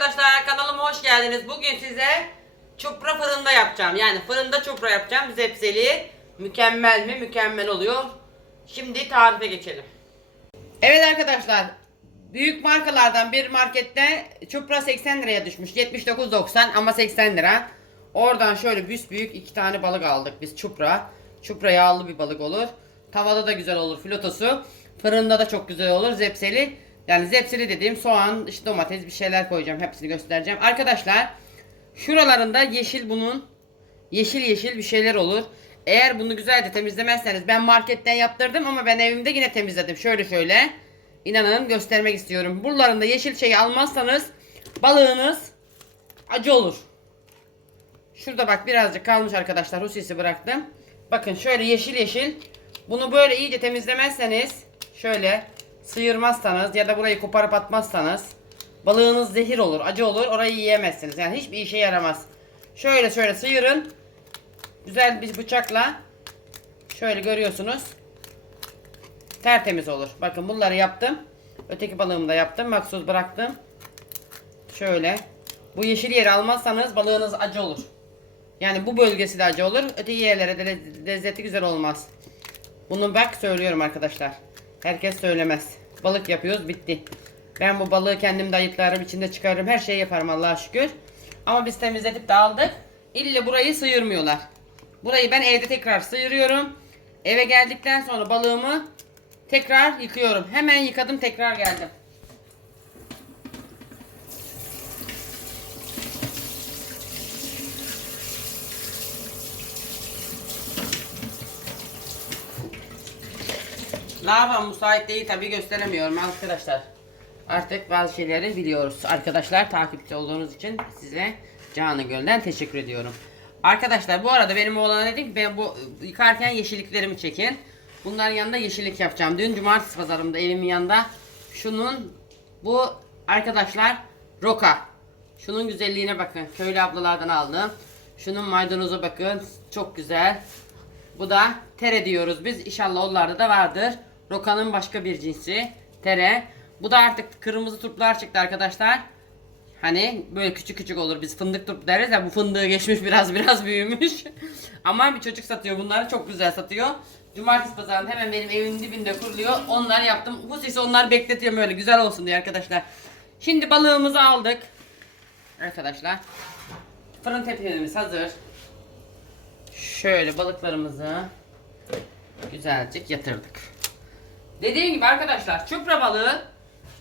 arkadaşlar kanalıma hoş geldiniz. Bugün size çupra fırında yapacağım. Yani fırında çupra yapacağım. Zepseli. Mükemmel mi? Mükemmel oluyor. Şimdi tarife geçelim. Evet arkadaşlar. Büyük markalardan bir markette çupra 80 liraya düşmüş. 79.90 ama 80 lira. Oradan şöyle büs büyük iki tane balık aldık biz çupra. Çupra yağlı bir balık olur. Tavada da güzel olur filotosu. Fırında da çok güzel olur zepseli. Yani zepseli dediğim soğan, işte domates bir şeyler koyacağım. Hepsini göstereceğim. Arkadaşlar şuralarında yeşil bunun yeşil yeşil bir şeyler olur. Eğer bunu güzelce temizlemezseniz ben marketten yaptırdım ama ben evimde yine temizledim. Şöyle şöyle. İnanın göstermek istiyorum. Buralarında yeşil şeyi almazsanız balığınız acı olur. Şurada bak birazcık kalmış arkadaşlar. Husisi bıraktım. Bakın şöyle yeşil yeşil. Bunu böyle iyice temizlemezseniz şöyle sıyırmazsanız ya da burayı koparıp atmazsanız balığınız zehir olur, acı olur. Orayı yiyemezsiniz. Yani hiçbir işe yaramaz. Şöyle şöyle sıyırın. Güzel bir bıçakla şöyle görüyorsunuz. Tertemiz olur. Bakın bunları yaptım. Öteki balığımı da yaptım. Maksuz bıraktım. Şöyle. Bu yeşil yeri almazsanız balığınız acı olur. Yani bu bölgesi de acı olur. Öteki yerlere de le- lezzeti güzel olmaz. Bunu bak söylüyorum arkadaşlar. Herkes söylemez. Balık yapıyoruz bitti. Ben bu balığı kendim de ayıklarım içinde çıkarırım. Her şeyi yaparım Allah'a şükür. Ama biz temizletip de aldık. İlle burayı sıyırmıyorlar. Burayı ben evde tekrar sıyırıyorum. Eve geldikten sonra balığımı tekrar yıkıyorum. Hemen yıkadım tekrar geldim. Lavabo müsait değil tabi gösteremiyorum arkadaşlar. Artık bazı şeyleri biliyoruz. Arkadaşlar takipçi olduğunuz için size canı gönülden teşekkür ediyorum. Arkadaşlar bu arada benim oğlana dedim ben bu yıkarken yeşilliklerimi çekin. Bunların yanında yeşillik yapacağım. Dün cumartesi pazarımda evimin yanında şunun bu arkadaşlar roka. Şunun güzelliğine bakın. Köylü ablalardan aldım. Şunun maydanoza bakın. Çok güzel. Bu da tere diyoruz biz. İnşallah onlarda da vardır. Rokanın başka bir cinsi. Tere. Bu da artık kırmızı turplar çıktı arkadaşlar. Hani böyle küçük küçük olur. Biz fındık turp deriz ya bu fındığı geçmiş biraz biraz büyümüş. Ama bir çocuk satıyor bunları. Çok güzel satıyor. Cumartesi pazarında hemen benim evimin dibinde kuruluyor. Onları yaptım. Hususi onları bekletiyorum öyle güzel olsun diye arkadaşlar. Şimdi balığımızı aldık. Arkadaşlar. Fırın tepsimiz hazır. Şöyle balıklarımızı güzelce yatırdık. Dediğim gibi arkadaşlar çupra balığı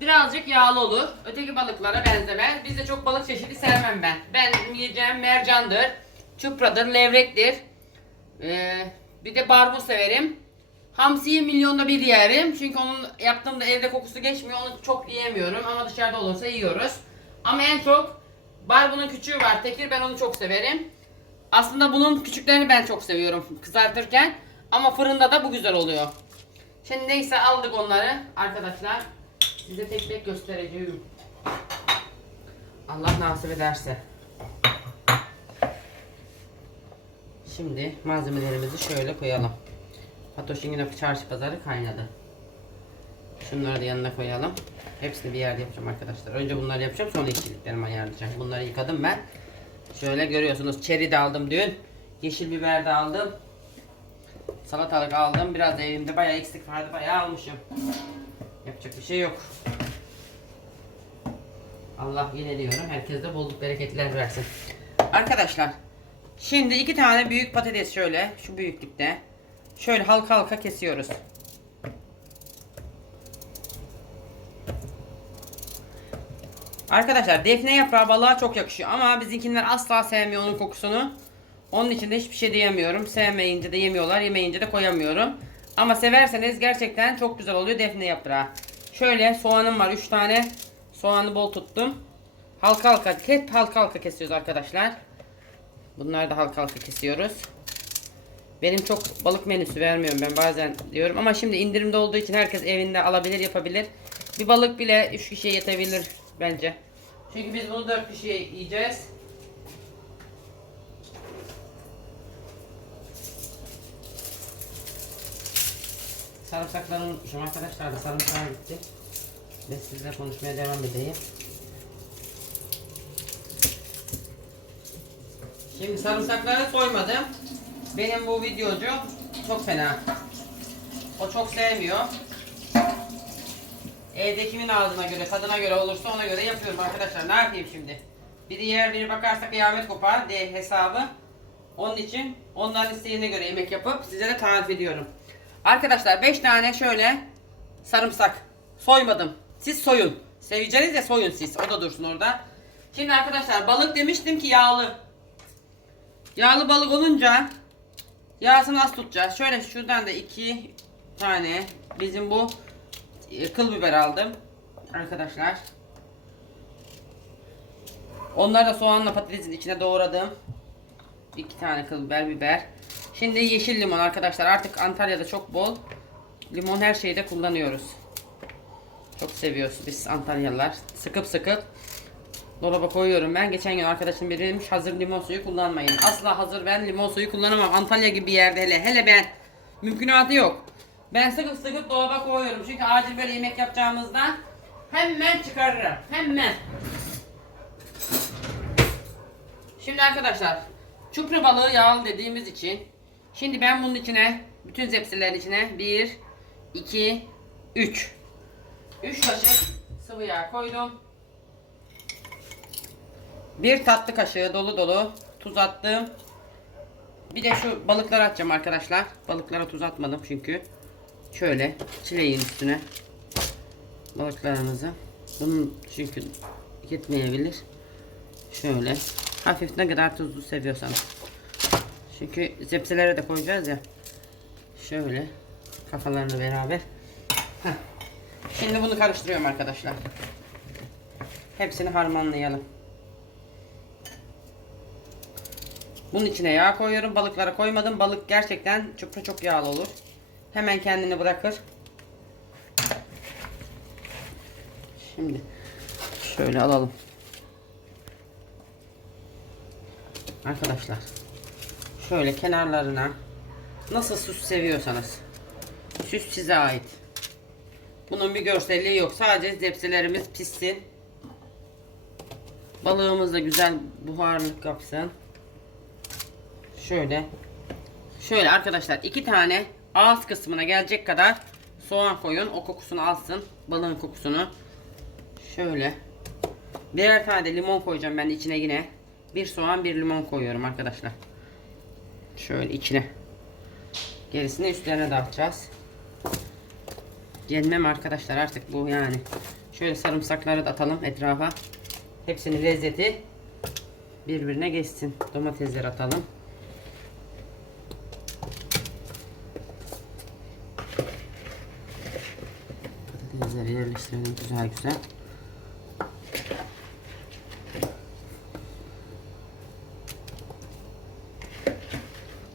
birazcık yağlı olur. Öteki balıklara benzemez. Bizde çok balık çeşidi sevmem ben. Ben yiyeceğim mercandır, çupradır, levrektir. Ee, bir de barbun severim. Hamsiyi milyonda bir yerim. Çünkü onun yaptığımda evde kokusu geçmiyor. Onu çok yiyemiyorum ama dışarıda olursa yiyoruz. Ama en çok barbunun küçüğü var. Tekir ben onu çok severim. Aslında bunun küçüklerini ben çok seviyorum kızartırken. Ama fırında da bu güzel oluyor. Şimdi neyse aldık onları arkadaşlar. Size tek tek göstereceğim. Allah nasip ederse. Şimdi malzemelerimizi şöyle koyalım. Fatoş'un yine çarşı pazarı kaynadı. Şunları da yanına koyalım. Hepsini bir yerde yapacağım arkadaşlar. Önce bunları yapacağım sonra işçiliklerimi ayarlayacağım. Bunları yıkadım ben. Şöyle görüyorsunuz çeri de aldım dün. Yeşil biber de aldım. Salatalık aldım. Biraz da elimde bayağı eksik vardı. Bayağı almışım. Yapacak bir şey yok. Allah yine diyorum. Herkese de bolluk bereketler versin. Arkadaşlar. Şimdi iki tane büyük patates şöyle. Şu büyüklükte. Şöyle halka halka kesiyoruz. Arkadaşlar defne yaprağı balığa çok yakışıyor ama bizimkiler asla sevmiyor onun kokusunu. Onun için de hiçbir şey diyemiyorum. Sevmeyince de yemiyorlar, yemeyince de koyamıyorum. Ama severseniz gerçekten çok güzel oluyor defne yaprağı. Şöyle soğanım var 3 tane. Soğanı bol tuttum. Halka halka, hep halka halka kesiyoruz arkadaşlar. Bunları da halka halka kesiyoruz. Benim çok balık menüsü vermiyorum ben bazen diyorum ama şimdi indirimde olduğu için herkes evinde alabilir yapabilir. Bir balık bile 3 kişiye yetebilir bence. Çünkü biz bunu 4 kişiye yiyeceğiz. Sarımsakları unutmuşum arkadaşlar da sarımsağı gitti. Ben sizle konuşmaya devam edeyim. Şimdi sarımsakları soymadım. Benim bu videocu çok fena. O çok sevmiyor. Evde kimin ağzına göre, tadına göre olursa ona göre yapıyorum arkadaşlar. Ne yapayım şimdi? Biri yer biri bakarsa kıyamet kopar diye hesabı. Onun için onların isteğine göre yemek yapıp size de tarif ediyorum. Arkadaşlar 5 tane şöyle sarımsak soymadım. Siz soyun. Seveceğiniz de soyun siz. O da dursun orada. Şimdi arkadaşlar balık demiştim ki yağlı. Yağlı balık olunca yağsını az tutacağız. Şöyle şuradan da iki tane bizim bu e, kıl biber aldım. Arkadaşlar. Onları da soğanla patatesin içine doğradım. İki tane kıl biber biber. Şimdi yeşil limon arkadaşlar. Artık Antalya'da çok bol. Limon her şeyde kullanıyoruz. Çok seviyoruz biz Antalyalılar. Sıkıp sıkıp dolaba koyuyorum ben. Geçen gün arkadaşım biri demiş hazır limon suyu kullanmayın. Asla hazır ben limon suyu kullanamam. Antalya gibi bir yerde hele. Hele ben. Mümkünatı yok. Ben sıkıp sıkıp dolaba koyuyorum. Çünkü acil böyle yemek yapacağımızda hemen çıkarırım. Hemen. Şimdi arkadaşlar çupra balığı yağlı dediğimiz için şimdi ben bunun içine bütün zepselerin içine 1 2 3 3 kaşık sıvı yağ koydum. Bir tatlı kaşığı dolu dolu tuz attım. Bir de şu balıkları atacağım arkadaşlar. Balıklara tuz atmadım çünkü. Şöyle çileğin üstüne balıklarımızı. Bunun çünkü gitmeyebilir. Şöyle hafif ne kadar tuzlu seviyorsanız. Çünkü zepselere de koyacağız ya. Şöyle kafalarını beraber. Heh. Şimdi bunu karıştırıyorum arkadaşlar. Hepsini harmanlayalım. Bunun içine yağ koyuyorum. Balıklara koymadım. Balık gerçekten çok çok yağlı olur. Hemen kendini bırakır. Şimdi şöyle alalım. Arkadaşlar şöyle kenarlarına nasıl süs seviyorsanız süs size ait. Bunun bir görselliği yok. Sadece zepselerimiz pişsin. Balığımız da güzel buharlık yapsın. Şöyle. Şöyle arkadaşlar iki tane ağız kısmına gelecek kadar soğan koyun. O kokusunu alsın. Balığın kokusunu. Şöyle. Birer tane de limon koyacağım ben içine yine. Bir soğan bir limon koyuyorum arkadaşlar. Şöyle içine. Gerisini üstlerine dağıtacağız. Gelmem arkadaşlar artık bu yani. Şöyle sarımsakları da atalım etrafa. Hepsinin lezzeti birbirine geçsin. Domatesleri atalım. Patatesleri yerleştirelim güzel güzel.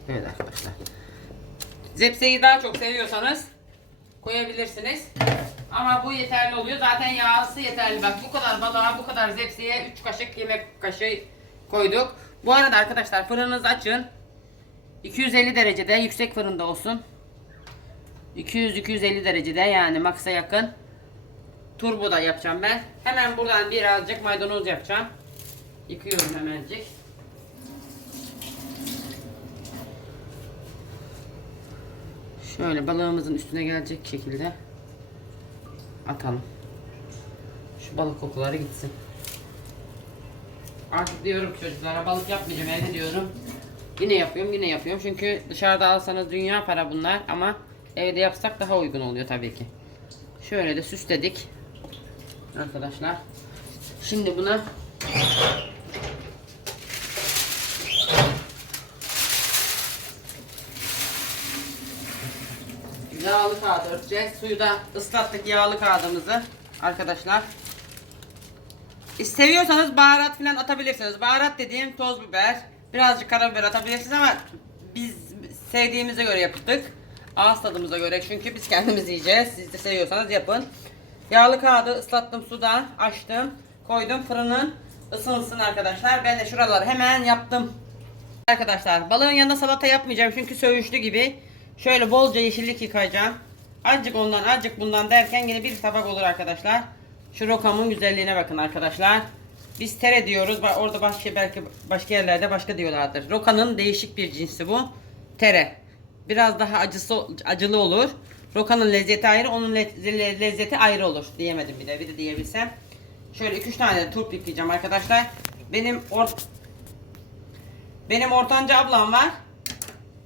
Evet arkadaşlar. Zepseyi daha çok seviyorsanız koyabilirsiniz. Ama bu yeterli oluyor. Zaten yağısı yeterli. Bak bu kadar balığa bu kadar zepsiye 3 kaşık yemek kaşığı koyduk. Bu arada arkadaşlar fırınınızı açın. 250 derecede yüksek fırında olsun. 200-250 derecede yani maksa yakın. Turbo da yapacağım ben. Hemen buradan birazcık maydanoz yapacağım. Yıkıyorum hemencik. Şöyle balığımızın üstüne gelecek şekilde atalım. Şu balık kokuları gitsin. Artık diyorum çocuklara balık yapmayacağım evde diyorum. Yine yapıyorum yine yapıyorum. Çünkü dışarıda alsanız dünya para bunlar ama evde yapsak daha uygun oluyor tabii ki. Şöyle de süsledik. Arkadaşlar. Şimdi buna yağlı kağıt örteceğiz. Suyu da ıslattık yağlı kağıdımızı arkadaşlar. Seviyorsanız baharat falan atabilirsiniz. Baharat dediğim toz biber, birazcık karabiber atabilirsiniz ama biz sevdiğimize göre yaptık. Ağız tadımıza göre çünkü biz kendimiz yiyeceğiz. Siz de seviyorsanız yapın. Yağlı kağıdı ıslattım suda, açtım, koydum fırının ısınsın arkadaşlar. Ben de şuraları hemen yaptım. Arkadaşlar balığın yanında salata yapmayacağım çünkü söğüşlü gibi. Şöyle bolca yeşillik yıkayacağım. Azıcık ondan azıcık bundan derken yine bir tabak olur arkadaşlar. Şu rokamın güzelliğine bakın arkadaşlar. Biz tere diyoruz. Orada başka belki başka yerlerde başka diyorlardır. Roka'nın değişik bir cinsi bu. Tere. Biraz daha acısı acılı olur. Roka'nın lezzeti ayrı, onun le- le- lezzeti ayrı olur. Diyemedim bir de. Bir de diyebilsem. Şöyle 2-3 tane turp yıkayacağım arkadaşlar. Benim or benim ortanca ablam var.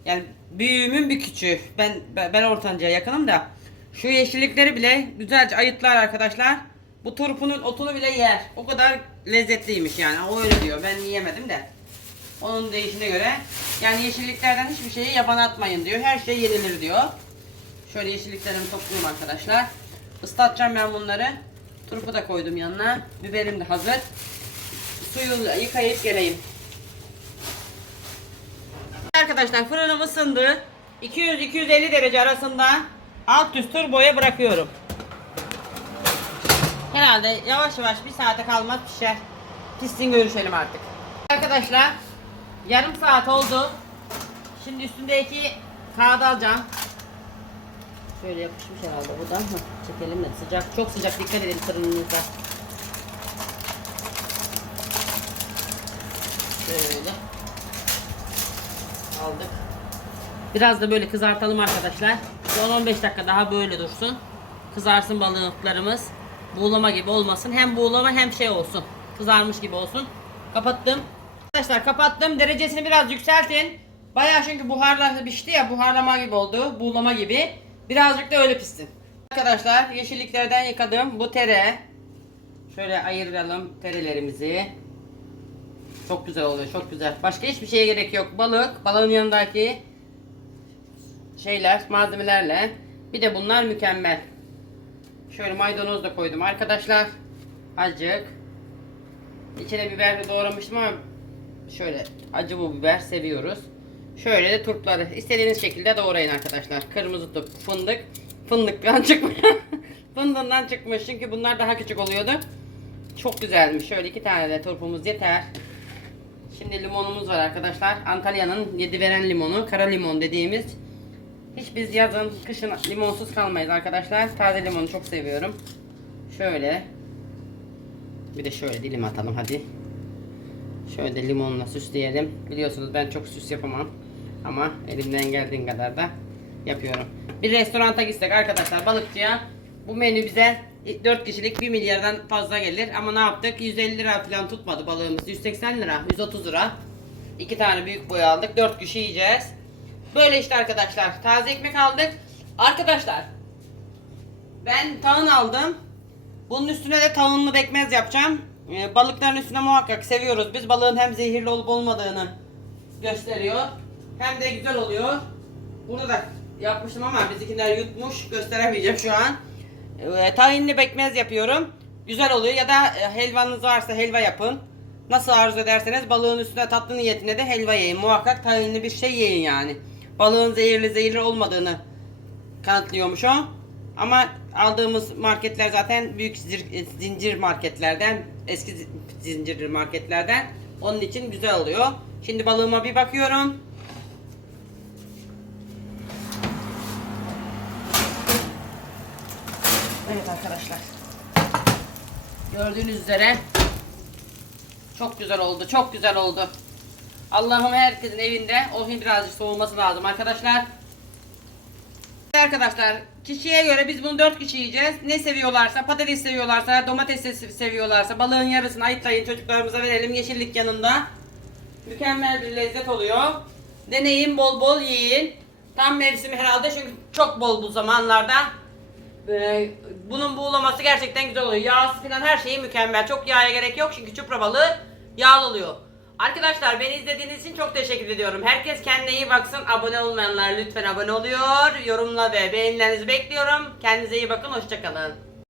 Yani büyüğümün bir küçüğü. Ben ben ortancaya yakınım da. Şu yeşillikleri bile güzelce ayıtlar arkadaşlar. Bu turpunun otunu bile yer. O kadar lezzetliymiş yani. O öyle diyor. Ben yiyemedim de. Onun değişine göre. Yani yeşilliklerden hiçbir şeyi yaban atmayın diyor. Her şey yenilir diyor. Şöyle yeşilliklerimi topluyorum arkadaşlar. Islatacağım ben bunları. Turpu da koydum yanına. Biberim de hazır. Suyu yıkayıp geleyim. Arkadaşlar fırınım ısındı. 200-250 derece arasında alt üst turboya bırakıyorum. Herhalde yavaş yavaş bir saate kalmaz pişer. Pişsin görüşelim artık. Arkadaşlar yarım saat oldu. Şimdi üstündeki kağıdı alacağım. Şöyle yapışmış herhalde buradan. Çekelim de sıcak. Çok sıcak dikkat edin fırınınıza. Şöyle aldık. Biraz da böyle kızartalım arkadaşlar. 10-15 dakika daha böyle dursun. Kızarsın balıklarımız. Buğulama gibi olmasın. Hem buğulama hem şey olsun. Kızarmış gibi olsun. Kapattım. Arkadaşlar kapattım. Derecesini biraz yükseltin. Bayağı çünkü buharla pişti ya buharlama gibi oldu. Buğulama gibi. Birazcık da öyle pişsin. Arkadaşlar yeşilliklerden yıkadım. Bu tere. Şöyle ayıralım terelerimizi. Çok güzel oluyor, çok güzel. Başka hiçbir şeye gerek yok. Balık, balığın yanındaki şeyler, malzemelerle. Bir de bunlar mükemmel. Şöyle maydanoz da koydum arkadaşlar. Azıcık. İçine biber de doğramıştım ama şöyle acı bu biber seviyoruz. Şöyle de turpları istediğiniz şekilde doğrayın arkadaşlar. Kırmızı turp, fındık. Fındıktan çıkmış. Fındığından çıkmış çünkü bunlar daha küçük oluyordu. Çok güzelmiş. Şöyle iki tane de turpumuz yeter. Şimdi limonumuz var arkadaşlar. Antalya'nın yedi veren limonu, kara limon dediğimiz. Hiç biz yazın, kışın limonsuz kalmayız arkadaşlar. Taze limonu çok seviyorum. Şöyle. Bir de şöyle dilim atalım hadi. Şöyle de limonla süsleyelim. Biliyorsunuz ben çok süs yapamam. Ama elimden geldiğin kadar da yapıyorum. Bir restoranta gitsek arkadaşlar balıkçıya bu menü bize 4 kişilik 1 milyardan fazla gelir. Ama ne yaptık? 150 lira falan tutmadı balığımız. 180 lira, 130 lira. 2 tane büyük boy aldık. 4 kişi yiyeceğiz. Böyle işte arkadaşlar. Taze ekmek aldık. Arkadaşlar ben tahın aldım. Bunun üstüne de tahınlı pekmez yapacağım. Ee, balıkların üstüne muhakkak seviyoruz. Biz balığın hem zehirli olup olmadığını gösteriyor. Hem de güzel oluyor. Burada da yapmıştım ama bizimkiler yutmuş. Gösteremeyeceğim şu an. Ee, tahinli pekmez yapıyorum. Güzel oluyor ya da e, helvanız varsa helva yapın. Nasıl arzu ederseniz balığın üstüne tatlı niyetine de helva yiyin. Muhakkak tahinli bir şey yiyin yani. Balığın zehirli zehirli olmadığını kanıtlıyormuş o. Ama aldığımız marketler zaten büyük zir- zincir marketlerden, eski zi- zincir marketlerden. Onun için güzel oluyor. Şimdi balığıma bir bakıyorum. Evet arkadaşlar. Gördüğünüz üzere çok güzel oldu. Çok güzel oldu. Allah'ım herkesin evinde o birazcık soğuması lazım arkadaşlar. Arkadaşlar kişiye göre biz bunu 4 kişi yiyeceğiz. Ne seviyorlarsa patates seviyorlarsa domates seviyorlarsa balığın yarısını ayıklayın çocuklarımıza verelim yeşillik yanında. Mükemmel bir lezzet oluyor. Deneyin bol bol yiyin. Tam mevsimi herhalde çünkü çok bol bu zamanlarda. Ee, bunun buğulaması gerçekten güzel oluyor. Yağsı falan her şeyi mükemmel. Çok yağa gerek yok çünkü çupra balığı yağlı oluyor. Arkadaşlar beni izlediğiniz için çok teşekkür ediyorum. Herkes kendine iyi baksın. Abone olmayanlar lütfen abone oluyor. Yorumla ve beğenilerinizi bekliyorum. Kendinize iyi bakın. Hoşçakalın.